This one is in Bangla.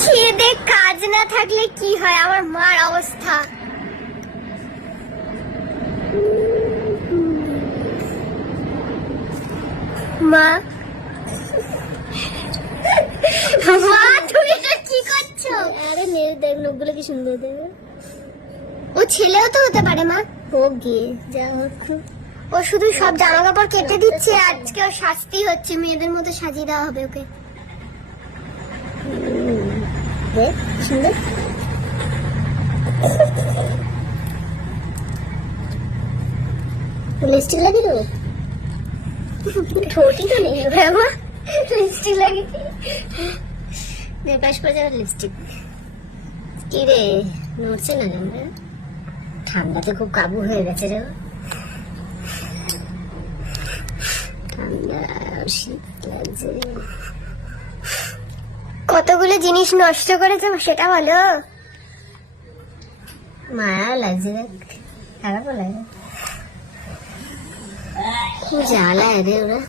খেয়ে দে কাজ না থাকলে কি হয়, আমার মার অবস্থা। মা, মা তুমি এটা কি করছো? আরে মেয়ের দেখ লোকগুলো কি সুন্দর দেবে। ও ছেলেও তো হতে পারে মা। হোক গিয়ে যা হোক। ও শুধু সব জামা কাপড় কেটে দিচ্ছে, আজকে ওর শাস্তি হচ্ছে, মেয়েদের মতো সাজিয়ে দেওয়া হবে ওকে। দেখ সুন্দর। লিপস্টিক লাগিয়ে দেবো? ঠোঁটই তো নেই মা, লিপস্টিক লাগিয়ে নেপাস করে যাবে লিপস্টিক। কি রে নড়ছে না আমরা? ঠান্ডাতে খুব কাবু হয়ে গেছে রে। ঠান্ডা শীত লাগছে। কতগুলো জিনিস নষ্ট করেছে সেটা বলো। মায়া লাগছে দেখ, খারাপও লাগে। জ্বালায় রে ওরা।